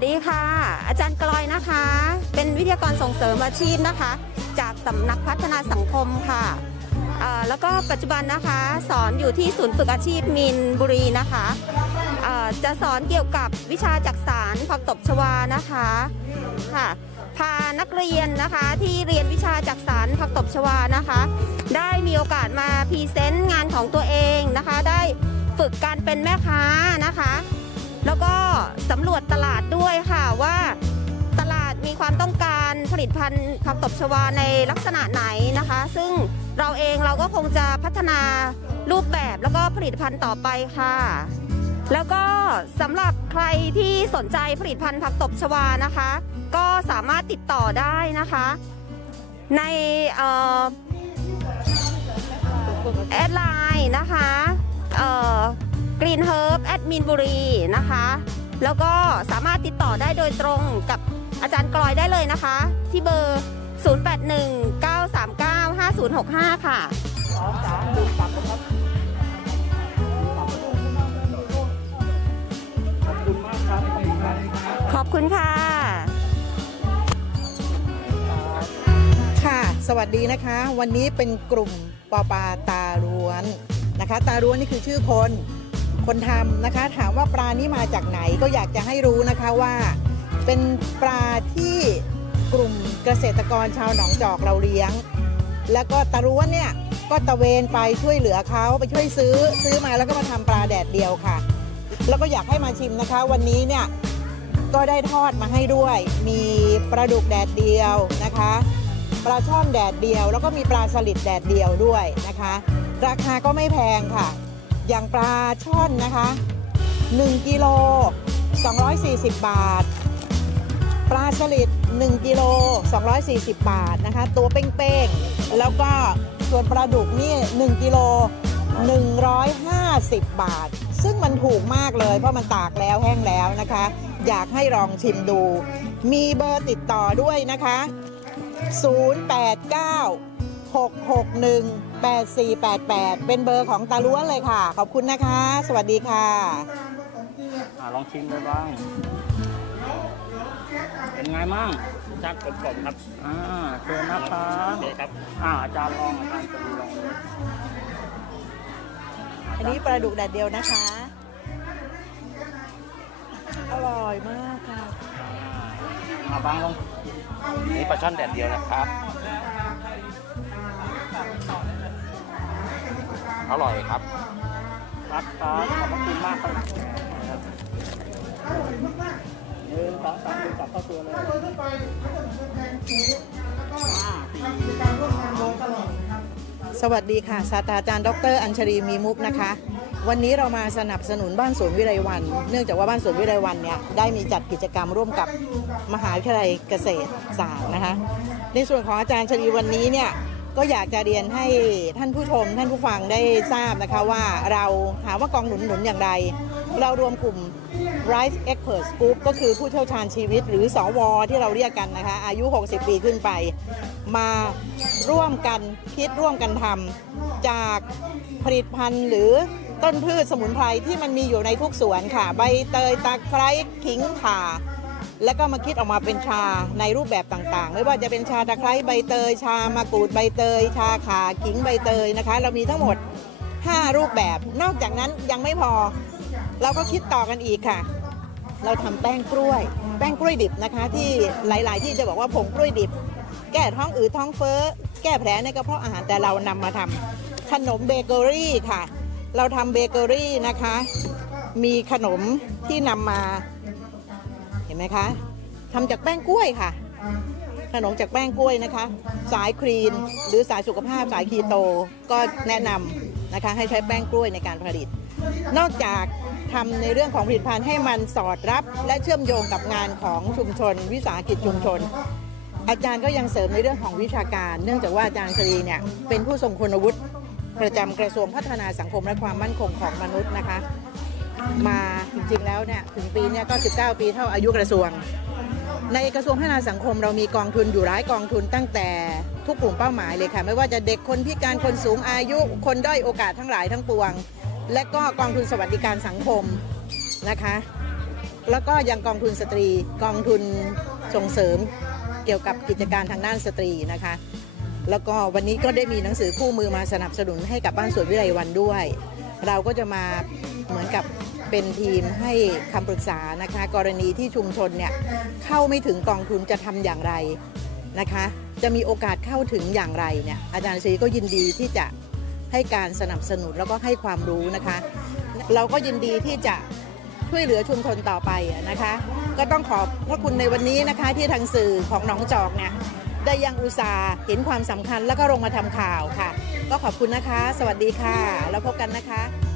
วัสดีค่ะ อาจารย์กลอยนะคะ เป็นวิทยากรส่งเสริมอาชีพนะคะ จากสำนักพัฒนาสังคมค่ะแล้วก็ปัจจุบันนะคะสอนอยู่ที่ศูนย์ฝึกอาชีพมินบุรีนะคะจะสอนเกี่ยวกับวิชาจักสารผักตบชวานะคะค่ะพานักเรียนนะคะที่เรียนวิชาจักสารผักตบชวานะคะ ได้มีโอกาสมาพรีเซนต์งานของตัวเองนะคะ ได้ฝึกการเป็นแม่ค้านะคะ แล้วก็สำรวจ ดด้วยค่ะว่าตลาดมีความต้องการผลิตภัณฑ์ผักตบชวาในลักษณะไหนนะคะ ซึ่งเราเองเราก็คงจะพัฒนารูปแบบแล้วก็ผลิตภัณฑ์ต่อไปค่ะ แล้วก็สำหรับใครที่สนใจผลิตภัณฑ์ผักตบชวานะคะ ก็สามารถติดต่อได้นะคะ ในแอดไลน์นะคะกรีนเฮิร์บแอดมินบุรีนะคะ แล้วก็สามารถติดต่อได้โดยตรงกับอาจารย์กลอยได้เลยนะคะ ที่เบอร์ 0819395065 ค่ะขอบคุณมากครับขอบคุณครับขอบคุณค่ะ ค่ะ สวัสดีนะคะ วันนี้เป็นกลุ่มปอปาตาล้วนนะคะ ตาล้วนนี่คือชื่อคน คนทำนะคะ ถามว่าปลานี้มาจากไหนก็อยากจะให้รู้นะคะว่า เป็นปลาที่กลุ่มเกษตรกรชาวหนองจอกเราเลี้ยง แล้วก็ตาล้วนเนี่ยก็ตะเวนไปช่วยเหลือเขาไปช่วยซื้อซื้อมาแล้วก็มาทำปลาแดดเดียวค่ะ แล้วก็อยากให้มาชิมนะคะ วันนี้เนี่ยก็ได้ทอดมาให้ด้วย มีปลาดุกแดดเดียวนะคะ ปลาช่อนแดดเดียว แล้วก็มีปลาสลิดแดดเดียวด้วยนะคะ ราคาก็ไม่แพงค่ะ อย่างปลาช่อนนะคะ 1กิโล240 บาท ปลาสลิด1กิโล240 บาทนะคะ ตัวเป้งๆ แล้วก็ส่วนปลาดุกนี่1กิโล150 บาท ซึ่งมันถูกมากเลย เพราะมันตากแล้วแห้งแล้วนะคะ อยากให้ลองชิมดู มีเบอร์ติดต่อด้วยนะคะ 089 661 8488 เป็นเบอร์ของตาล้วนเลยค่ะ ขอบคุณนะคะ สวัสดีค่ะ อ่าลองชิมดูบ้างเป็นไงมั่งจักกลมๆครับอ่าเชิญนะครับโอเคครับอ่าอาจารย์ลองอาจารย์จะลองเลยอันนี้ปลาดุกแดดเดียวนะคะ อร่อยมากค่ะ อ่าบางลองนี่ปลาช่อนแดดเดียวนะครับ อร่อยครับ ครับครับขอบคุณมากครับหนึ่งสองสามดูกลับเข้าตัวเลยห้าสี่สวัสดีค่ะ ศาสตราจารย์ ดร อัญชรีมีมุกนะคะ วันนี้เรามาสนับสนุนบ้านสวนวิไลวัน เนื่องจากว่าบ้านสวนวิไลวันเนี่ยได้มีจัดกิจกรรมร่วมกับมหาวิทยาลัยเกษตรศาสตร์นะคะ ในส่วนของอาจารย์ชรีวันนี้เนี่ย ก็อยากจะเรียนให้ท่านผู้ชม ท่านผู้ฟังได้ทราบนะคะว่าเราหาว่ากองหนุนหนุนอย่างไร เรารวมกลุ่ม Rise Expert Group ก็คือผู้เชี่ยวชาญชีวิต หรือสวที่เราเรียกกันนะคะ อายุ 60 ปีขึ้นไป มาร่วมกันคิดร่วมกันทำจากผลิตภัณฑ์หรือต้นพืชสมุนไพรที่มันมีอยู่ในทุกสวนค่ะ ใบเตยตะไคร้ขิงข่า แล้วก็มาคิดออกมาเป็นชาในรูปแบบต่างๆ ไม่ว่าจะเป็นชาตะไคร้ใบเตย ชามะกรูดใบเตย ชาขาขิงใบเตยนะคะ เรามีทั้งหมด 5 รูปแบบ นอกจากนั้นยังไม่พอ เราก็คิดต่อกันอีกค่ะ เราทำแป้งกล้วย แป้งกล้วยดิบนะคะ ที่หลายๆ ที่จะบอกว่าผงกล้วยดิบ แก้ท้องอืดท้องเฟ้อ แก้แผลในกระเพาะอาหารแต่เรานำมาทำขนมเบเกอรี่ค่ะ เราทำเบเกอรี่นะคะ มีขนมที่นำมา ไหมคะทำจากแป้งกล้วยค่ะ ขนมจากแป้งกล้วยนะคะ สายคลีนหรือสายสุขภาพสายคีโตก็แนะนำนะคะให้ใช้แป้งกล้วยในการผลิต นอกจากทำในเรื่องของผลิตภัณฑ์ให้มันสอดรับ และเชื่อมโยงกับงานของชุมชน วิสาหกิจชุมชน อาจารย์ก็ยังเสริมในเรื่องของวิชาการ เนื่องจากว่าอาจารย์ชรีเนี่ยเป็นผู้ทรงคุณวุฒิประจำกระทรวงพัฒนาสังคมและความมั่นคงของมนุษย์นะคะ มาจริงๆแล้วเนี่ยถึงปีเนี่ยก็ 19 ปีเท่าอายุกระทรวง ในกระทรวงพัฒนาสังคมเรามีกองทุนอยู่หลายกองทุนตั้งแต่ทุกกลุ่มเป้าหมายเลยค่ะ ไม่ว่าจะเด็กคนพิการคนสูงอายุคนด้อยโอกาสทั้งหลายทั้งปวง และก็กองทุนสวัสดิการสังคมนะคะ แล้วก็ยังกองทุนสตรี กองทุนส่งเสริมเกี่ยวกับกิจการทางด้านสตรีนะคะ แล้วก็วันนี้ก็ได้มีหนังสือคู่มือมาสนับสนุนให้กับบ้านสวนวิไลวันด้วย เราก็จะมาเหมือนกับ เป็นทีมให้คำปรึกษานะคะ กรณีที่ชุมชนเนี่ยเข้าไม่ถึงกองทุนจะทำอย่างไรนะคะ จะมีโอกาสเข้าถึงอย่างไรเนี่ยอาจารย์ชีก็ยินดีที่จะให้การสนับสนุนแล้วก็ให้ความรู้นะคะ เราก็ยินดีที่จะช่วยเหลือชุมชนต่อไปนะคะ ก็ต้องขอบพระคุณในวันนี้นะคะ ที่ทางสื่อของหนองจอกเนี่ยได้ยังอุตส่าห์เห็นความสำคัญแล้วก็ลงมาทำข่าวค่ะ ก็ขอบคุณนะคะ สวัสดีค่ะ แล้วพบกันนะคะ